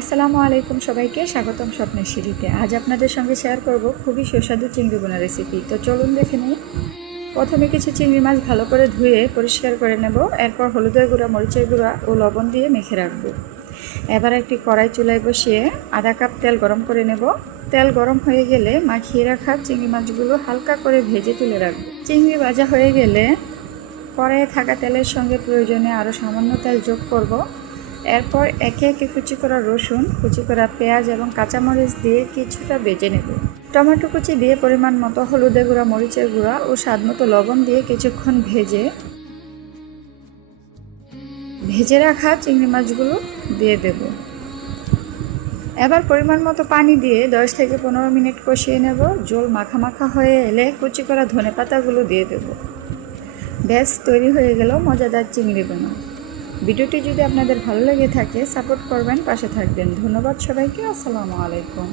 আসসালামু আলাইকুম, সবাইকে স্বাগতম স্বপ্নের সিঁড়িতে। আজ আপনাদের সঙ্গে শেয়ার করব খুবই সুস্বাদু চিংড়ি বোনা রেসিপি। তো চলুন দেখে নিই। প্রথমে কিছু চিংড়ি মাছ ভালো করে ধুয়ে পরিষ্কার করে নেব। এরপর হলুদের গুঁড়া, মরিচের গুঁড়া ও লবণ দিয়ে মেখে রাখবো। এবার একটি কড়াই চুলায় বসিয়ে আধা কাপ তেল গরম করে নেব। তেল গরম হয়ে গেলে মাখিয়ে রাখা চিংড়ি মাছগুলো হালকা করে ভেজে তুলে রাখবো। চিংড়ি ভাজা হয়ে গেলে কড়াইয়ে থাকা তেলের সঙ্গে প্রয়োজনে আরও সামান্য তেল যোগ করব। এরপর একে একে কুচি করা রসুন, কুচি করা পেঁয়াজ এবং কাঁচামরিচ দিয়ে কিছুটা ভেজে নেব। টমেটো কুচি দিয়ে পরিমাণ মতো হলুদের গুঁড়া, মরিচের গুঁড়া ও স্বাদ মতো লবণ দিয়ে কিছুক্ষণ ভেজে রাখা চিংড়ি মাছগুলো দিয়ে দেব। এবার পরিমাণ মতো পানি দিয়ে 10 থেকে 15 মিনিট কষিয়ে নেব। ঝোল মাখা মাখা হয়ে এলে কুচি করা ধনেপাতাগুলো দিয়ে দেব। ব্যাস তৈরি হয়ে গেল মজাদার চিংড়ি বোনা। ভিডিওটি যদি আপনাদের ভালো লেগে থাকে সাপোর্ট করবেন, পাশে থাকবেন। ধন্যবাদ সবাইকে। আসসালামু আলাইকুম।